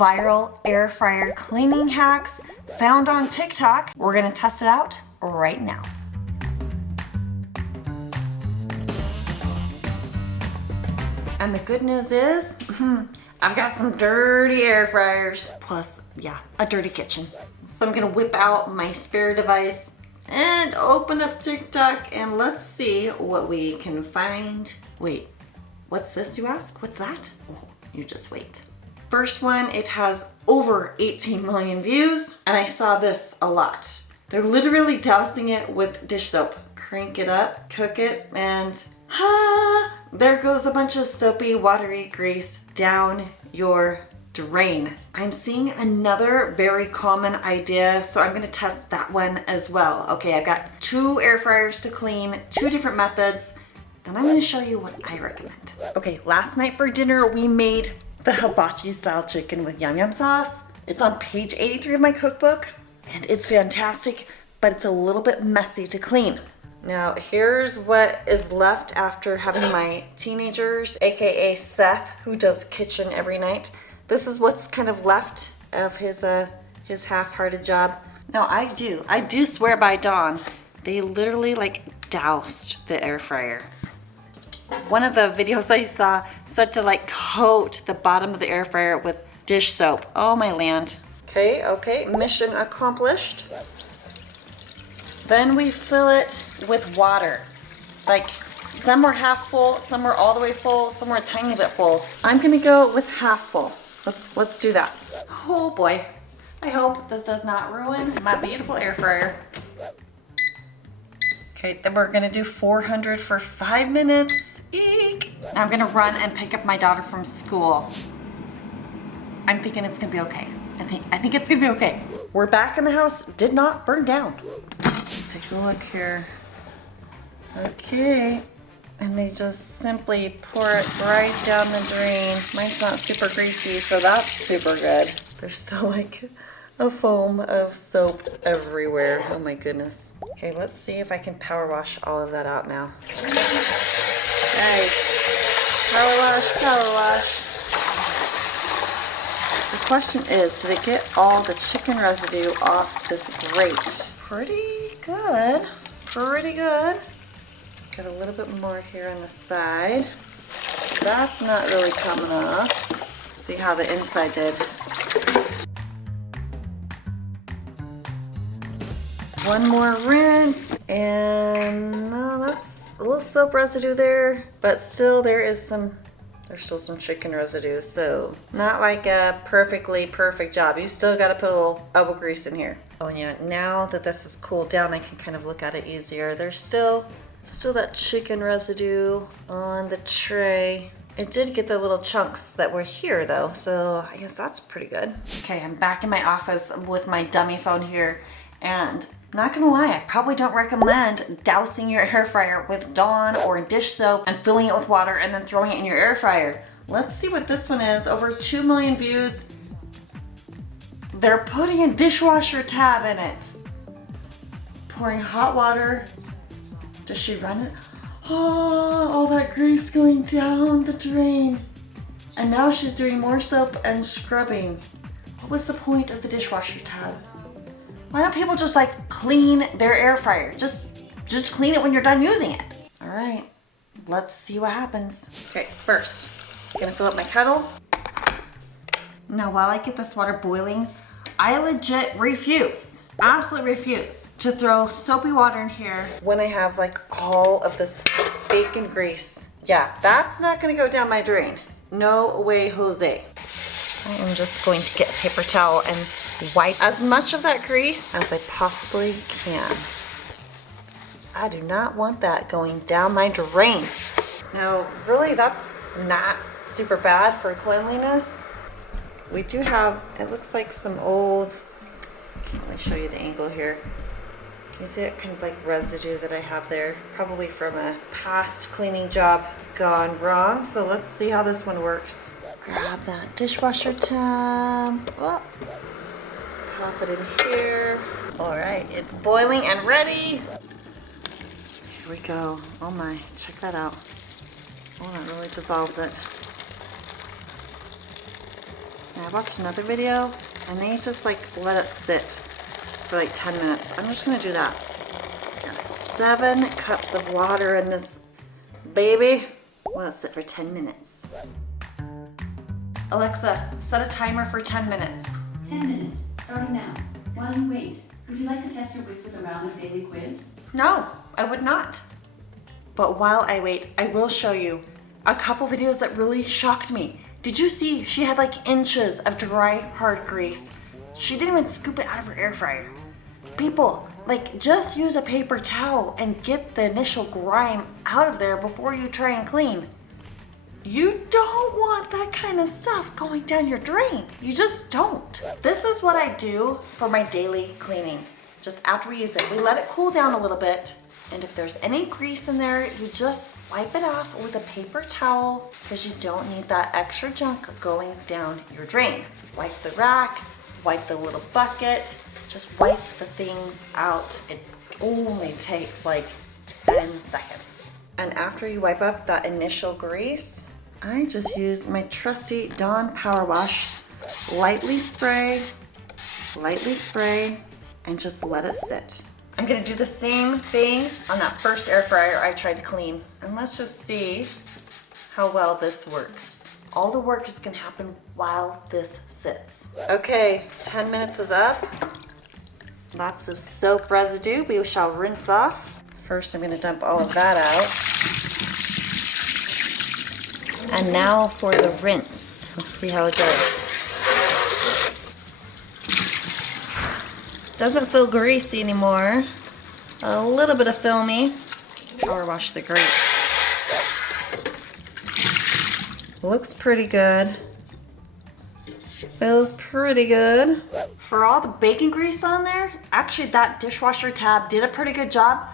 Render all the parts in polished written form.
viral air fryer cleaning hacks found on TikTok. We're gonna test it out right now. And the good news is, I've got some dirty air fryers, plus, yeah, a dirty kitchen. So I'm gonna whip out my spare device and open up TikTok and let's see what we can find. Wait, what's this, you ask? What's that? Oh, you just wait. First one, it has over 18 million views, and I saw this a lot. They're literally dousing it with dish soap. Crank it up, cook it, and there goes a bunch of soapy, watery grease down your drain. I'm seeing another very common idea, so I'm gonna test that one as well. Okay, I've got 2 air fryers to clean, 2 different methods, and I'm gonna show you what I recommend. Okay, last night for dinner, we made the hibachi style chicken with yum yum sauce. It's on page 83 of my cookbook, and it's fantastic, but it's a little bit messy to clean. Now, here's what is left after having my teenagers, AKA Seth, who does kitchen every night. This is what's kind of left of his half-hearted job. Now, I do swear by Dawn, they literally like doused the air fryer. One of the videos I saw said to like coat the bottom of the air fryer with dish soap. Oh my land. Okay, mission accomplished. Then we fill it with water. Like, some are half full, some are all the way full, some are a tiny bit full. I'm gonna go with half full. Let's do that. Oh boy. I hope this does not ruin my beautiful air fryer. Okay, then we're gonna do 400 for 5 minutes. Eek. Now I'm gonna run and pick up my daughter from school. I'm thinking it's gonna be okay. I think it's gonna be okay. We're back in the house, did not burn down. Let's take a look here. Okay, and they just simply pour it right down the drain. Mine's not super greasy, so that's super good. There's still like a foam of soap everywhere. Oh my goodness. Okay, let's see if I can power wash all of that out now. Guys, power wash, power wash. The question is, did it get all the chicken residue off this grate? Pretty good, pretty good. Got a little bit more here on the side. That's not really coming off. Let's see how the inside did. One more rinse, and no, that's a little soap residue there, but still there's still some chicken residue, so not like a perfectly perfect job. You still gotta put a little elbow grease in here. Oh yeah, now that this has cooled down, I can kind of look at it easier. There's still that chicken residue on the tray. It did get the little chunks that were here though, so I guess that's pretty good. Okay, I'm back in my office with my dummy phone here, and not gonna lie, I probably don't recommend dousing your air fryer with Dawn or dish soap and filling it with water and then throwing it in your air fryer. Let's see what this one is. Over 2 million views. They're putting a dishwasher tab in it. Pouring hot water. Does she run it? Oh, all that grease going down the drain. And now she's doing more soap and scrubbing. What was the point of the dishwasher tab? Why don't people just like clean their air fryer? Just clean it when you're done using it. All right, let's see what happens. Okay, first, I'm gonna fill up my kettle. Now, while I get this water boiling, I legit refuse, absolutely refuse to throw soapy water in here when I have like all of this bacon grease. Yeah, that's not gonna go down my drain. No way, Jose. I am just going to get a paper towel and wipe as much of that grease as I possibly can. I do not want that going down my drain. Now, really, that's not super bad for cleanliness. We do have, it looks like some old, I can't really show you the angle here. You see that kind of like residue that I have there, probably from a past cleaning job gone wrong. So let's see how this one works. Grab that dishwasher tab. Oh. Pop it in here. All right, it's boiling and ready. Here we go. Oh my, check that out. Oh, that really dissolves it. I watched another video and they just like let it sit for like 10 minutes. I'm just gonna do that. Got 7 cups of water in this baby. Let it sit for 10 minutes. Alexa, set a timer for 10 minutes. 10 minutes, starting now. While you wait, would you like to test your wits with a round of daily quiz? No, I would not. But while I wait, I will show you a couple videos that really shocked me. Did you see she had like inches of dry, hard grease? She didn't even scoop it out of her air fryer. People, like just use a paper towel and get the initial grime out of there before you try and clean. You don't want that kind of stuff going down your drain. You just don't. This is what I do for my daily cleaning. Just after we use it, we let it cool down a little bit. And if there's any grease in there, you just wipe it off with a paper towel because you don't need that extra junk going down your drain. Wipe the rack, wipe the little bucket, just wipe the things out. It only takes like 10 seconds. And after you wipe up that initial grease, I just use my trusty Dawn Power Wash. Lightly spray, and just let it sit. I'm gonna do the same thing on that first air fryer I tried to clean. And let's just see how well this works. All the work is gonna happen while this sits. Okay, 10 minutes is up. Lots of soap residue we shall rinse off. First, I'm gonna dump all of that out. And now for the rinse. Let's see how it goes. Doesn't feel greasy anymore. A little bit of filmy. Power wash the grate. Looks pretty good. Feels pretty good. For all the bacon grease on there, actually that dishwasher tab did a pretty good job.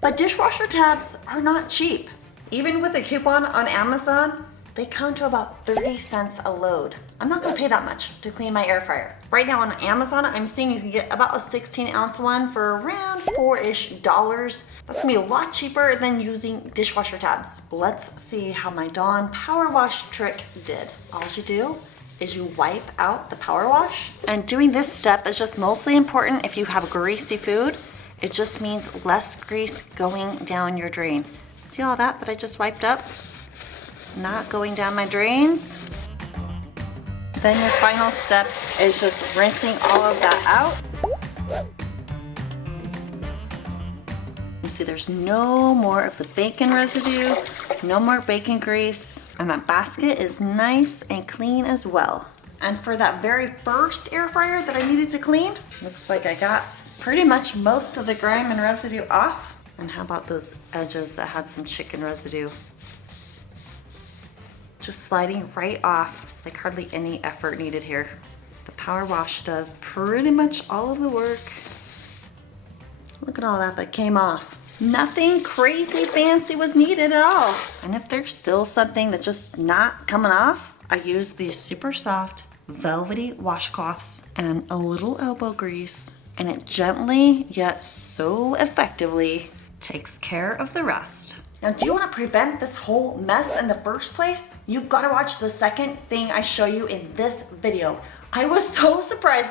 But dishwasher tabs are not cheap. Even with a coupon on Amazon, they come to about 30 cents a load. I'm not gonna pay that much to clean my air fryer. Right now on Amazon, I'm seeing you can get about a 16-ounce one for around $4-ish. That's gonna be a lot cheaper than using dishwasher tabs. Let's see how my Dawn Power Wash trick did. All you do is you wipe out the power wash. And doing this step is just mostly important if you have greasy food. It just means less grease going down your drain. See all that I just wiped up? Not going down my drains. Then your final step is just rinsing all of that out. You see there's no more of the bacon residue, no more bacon grease, and that basket is nice and clean as well. And for that very first air fryer that I needed to clean, looks like I got pretty much most of the grime and residue off. And how about those edges that had some chicken residue? Just sliding right off, like hardly any effort needed here. The power wash does pretty much all of the work. Look at all that came off. Nothing crazy fancy was needed at all. And if there's still something that's just not coming off, I use these super soft, velvety washcloths and a little elbow grease, and it gently, yet so effectively, takes care of the rest. Now, do you want to prevent this whole mess in the first place? You've got to watch the second thing I show you in this video. I was so surprised that